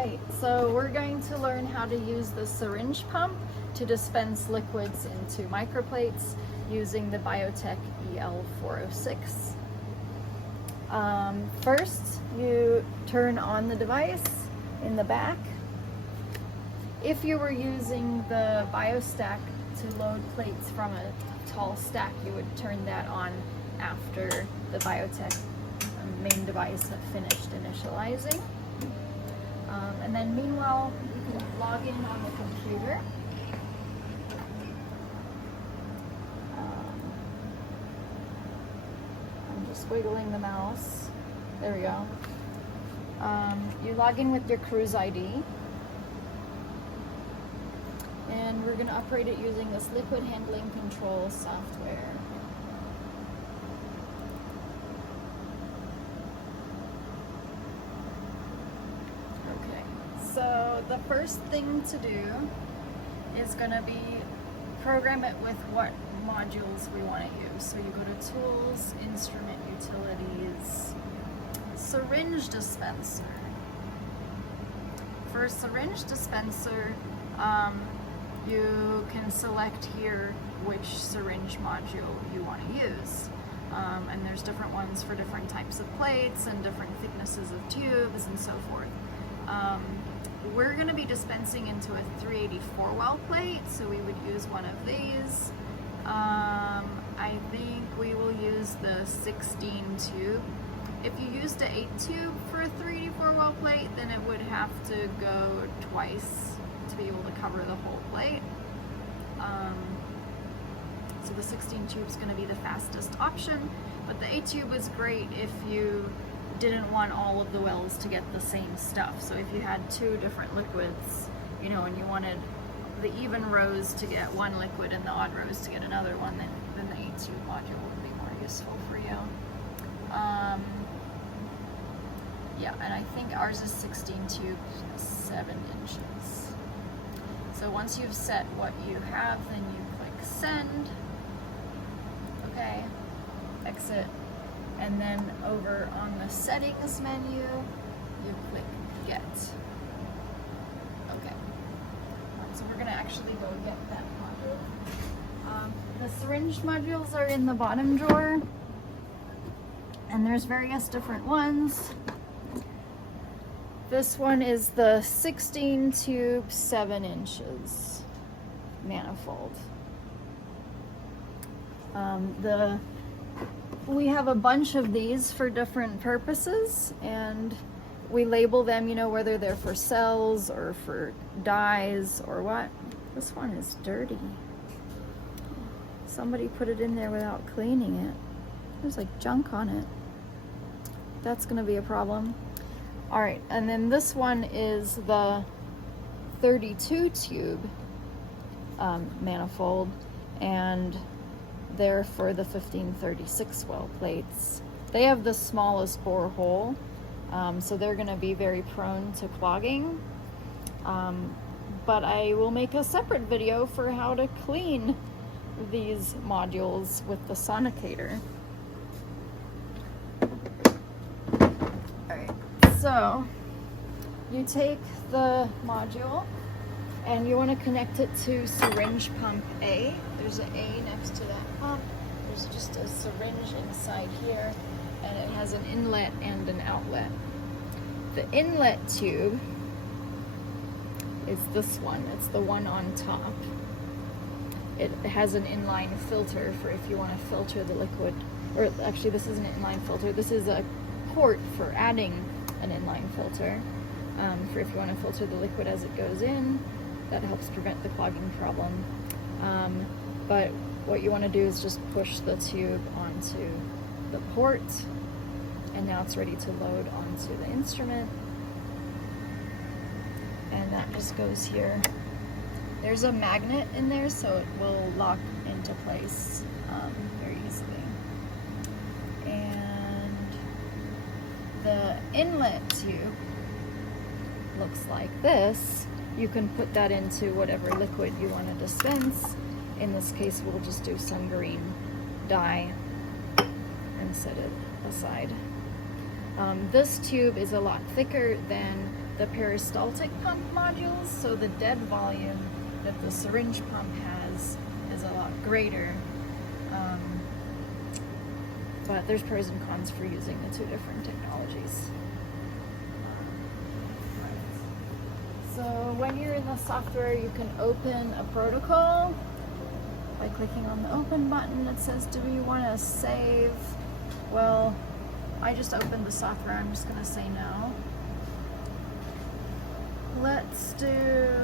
right, so we're going to learn how to use the syringe pump to dispense liquids into microplates using the Biotek EL-406. First, you turn on the device in the back. If you were using the BioStack to load plates from a tall stack, you would turn that on after the Biotek main device had finished initializing. And then meanwhile, you can log in on the computer. I'm just wiggling the mouse. There we go. You log in with your cruise ID. And we're going to operate it using this liquid handling control software. Okay, so the first thing to do is going to be program it with what modules we want to use. So you go to Tools, Instrument, Utilities, Syringe Dispenser. For a syringe dispenser, you can select here which syringe module you want to use. And there's different ones for different types of plates and different thicknesses of tubes and so forth. We're going to be dispensing into a 384 well plate, so we would use one of these. I think we will use the 16 tube. If you used an 8 tube for a 384 well plate, then it would have to go twice to be able to cover the whole plate. So the 16 tube is going to be the fastest option, but the 8 tube is great if you didn't want all of the wells to get the same stuff. So if you had two different liquids, you know, and you wanted the even rows to get one liquid and the odd rows to get another one, then the 8 tube module would be more useful for you. Yeah, and I think ours is 16 tubes, 7 inches. So once you've set what you have, then you click send, okay, exit, and then over on the settings menu, you click get. Okay, so we're gonna actually go get that module. The syringe modules are in the bottom drawer, and there's various different ones. This one is the 16 tube, 7 inches manifold. We have a bunch of these for different purposes, and we label them, you know, whether they're for cells or for dyes or what. This one is dirty. Somebody put it in there without cleaning it. There's like junk on it. That's gonna be a problem. All right, and then this one is the 32 tube manifold, and they're for the 1536 well plates. They have the smallest bore hole, so they're gonna be very prone to clogging. But I will make a separate video for how to clean these modules with the sonicator. So you take the module and you want to connect it to syringe pump A. There's an A next to that pump. There's just a syringe inside here, and it has an inlet and an outlet. The inlet tube is this one. It's the one on top. It has an inline filter for if you want to filter the liquid, or actually this isn't an inline filter. This is a port for adding an inline filter for if you want to filter the liquid as it goes in. That helps prevent the clogging problem. But what you want to do is just push the tube onto the port, and now it's ready to load onto the instrument, and that just goes here. There's a magnet in there, so it will lock into place very easily. The inlet tube looks like this. You can put that into whatever liquid you want to dispense. In this case, we'll just do some green dye and set it aside. This tube is a lot thicker than the peristaltic pump modules, so the dead volume that the syringe pump has is a lot greater. But there's pros and cons for using the two different technologies. So when you're in the software, you can open a protocol by clicking on the open button. It says, do you want to save? Well, I just opened the software. I'm just going to say no. Let's do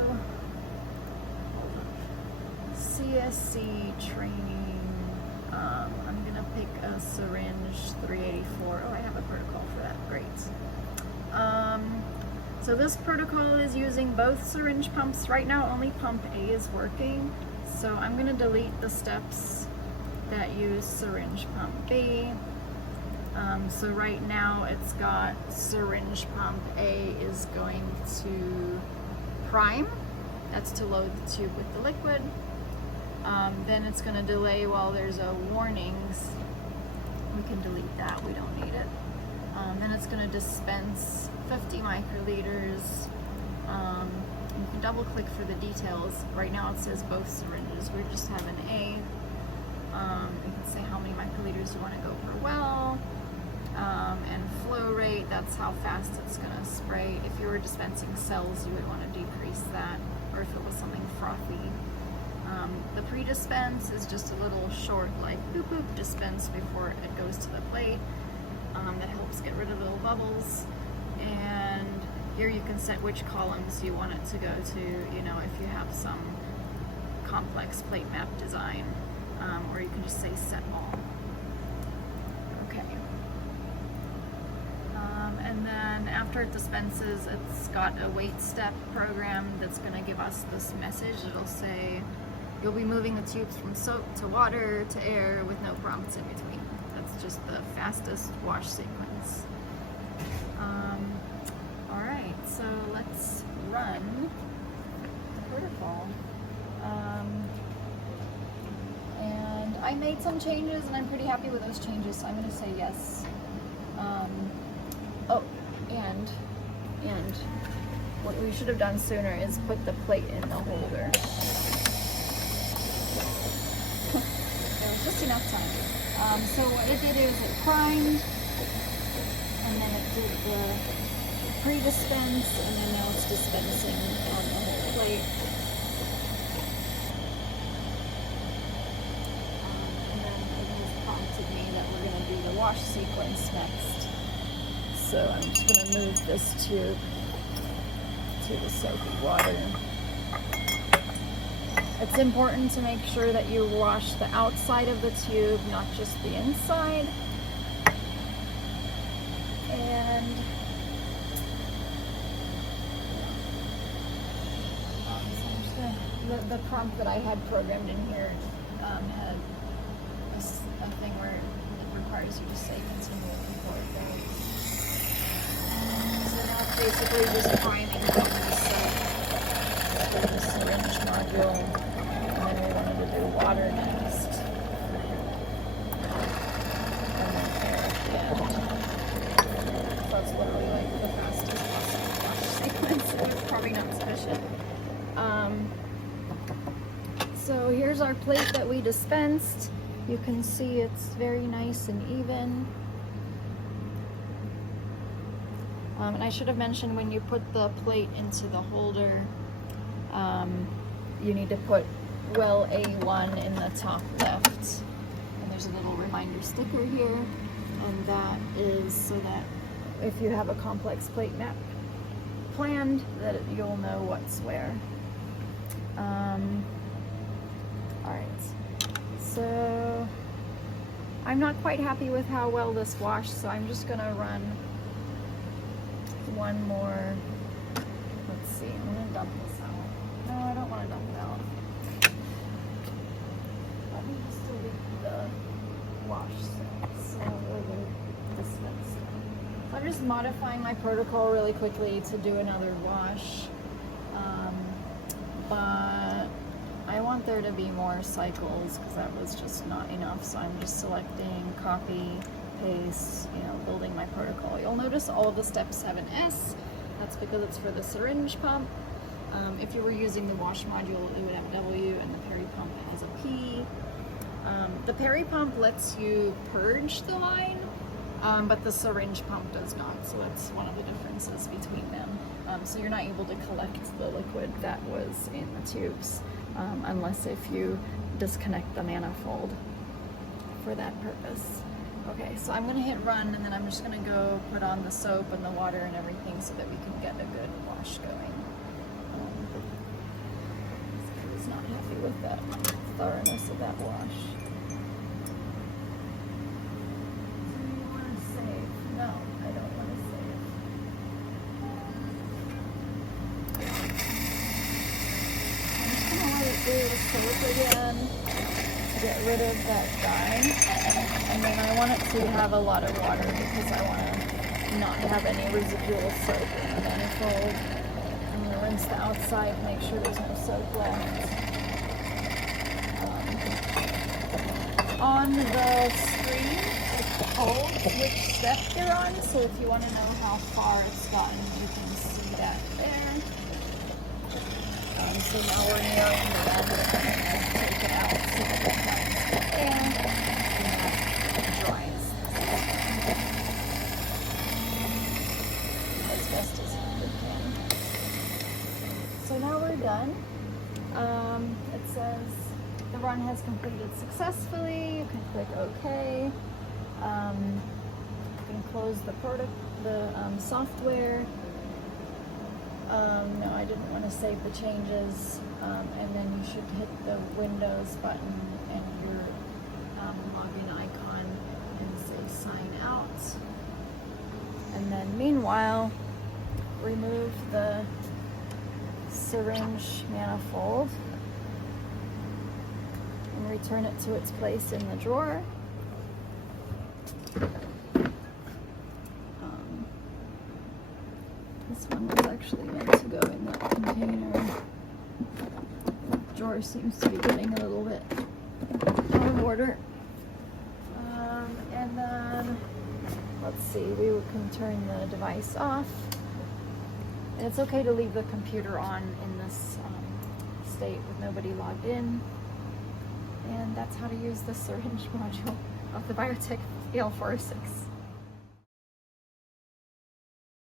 CSC training. I'm going to pick a Syringe 384. Oh, I have a protocol for that. Great. So this protocol is using both syringe pumps. Right now, only pump A is working. So I'm going to delete the steps that use syringe pump B. So right now it's got syringe pump A is going to prime. That's to load the tube with the liquid. Then it's going to delay while there's a warnings. We can delete that, we don't need it. Then it's going to dispense 50 microliters. You can double click for the details. Right now it says both syringes. We just have an A. You can say how many microliters you want to go per well. And flow rate, that's how fast it's going to spray. If you were dispensing cells, you would want to decrease that, or if it was something frothy. The pre-dispense is just a little short, like boop boop dispense before it goes to the plate. That helps get rid of little bubbles. And here you can set which columns you want it to go to, you know, if you have some complex plate map design, or you can just say set all. Okay. And then after it dispenses, it's got a wait step program that's going to give us this message. It'll say, you'll be moving the tubes from soap to water to air with no prompts in between. That's just the fastest wash sequence. Alright, so let's run the protocol. And I made some changes and I'm pretty happy with those changes, so I'm going to say yes. Oh, and what we should have done sooner is put the plate in the holder. There was just enough time. So what it did is it primed, and then it did the pre-dispense, and then now it's dispensing on the whole plate. And then it has prompted me that we're going to do the wash sequence next. So I'm just going to move this tube to the soapy water. It's important to make sure that you wash the outside of the tube, not just the inside. And the prompt that I had programmed in here had a thing where it requires you to say continue before it goes. So now it's basically just priming the syringe module, and then we wanted to do water next, and then air at the end. So it's literally like the fastest possible wash sequence. It's probably not sufficient. So here's our plate that we dispensed. You can see it's very nice and even. And I should have mentioned, when you put the plate into the holder, you need to put well A1 in the top left. And there's a little reminder sticker here, and that is so that if you have a complex plate map planned, that you'll know what's where. Alright, so I'm not quite happy with how well this washed, so I'm just going to run one more. Let's see, I'm going to dump this out. No, I don't want to dump it out. Let me just delete the wash sets, or the dispense. I'm just modifying my protocol really quickly to do another wash. But I want there to be more cycles because that was just not enough, so I'm just selecting copy, paste, building my protocol. You'll notice all of the steps have an S. That's because it's for the syringe pump. If you were using the wash module, it would have a W, and the peri pump has a P. The peri pump lets you purge the line, but the syringe pump does not, so that's one of the differences between them. So you're not able to collect the liquid that was in the tubes, unless if you disconnect the manifold for that purpose. Okay, so I'm gonna hit run, and then I'm just gonna go put on the soap and the water and everything so that we can get a good wash going. I was not happy with that thoroughness of that wash. Do you want to save? No, I don't want to save. I'm just gonna let it do the soap again to get rid of that dye, and then I want it to have a lot of water because I want to not have any residual soap in the manifold. I'm going to rinse the outside, make sure there's no soap left. On the screen, it holds which step you're on, so if you want to know how far it's gotten, you can see that there. So now we're nearing the end, and just take it out so that it dries the air and that dries as best as we can. So now we're done. It says the run has completed successfully. You can click OK. You can close the software. No, I didn't want to save the changes. And then you should hit the Windows button and your login icon and say sign out. And then meanwhile, remove the syringe manifold and return it to its place in the drawer. This one was actually meant to go in that container. Drawer seems to be getting a little bit out of order. And then, let's see, we can turn the device off. And it's okay to leave the computer on in this state with nobody logged in. And that's how to use the syringe module of the Biotek EL-406.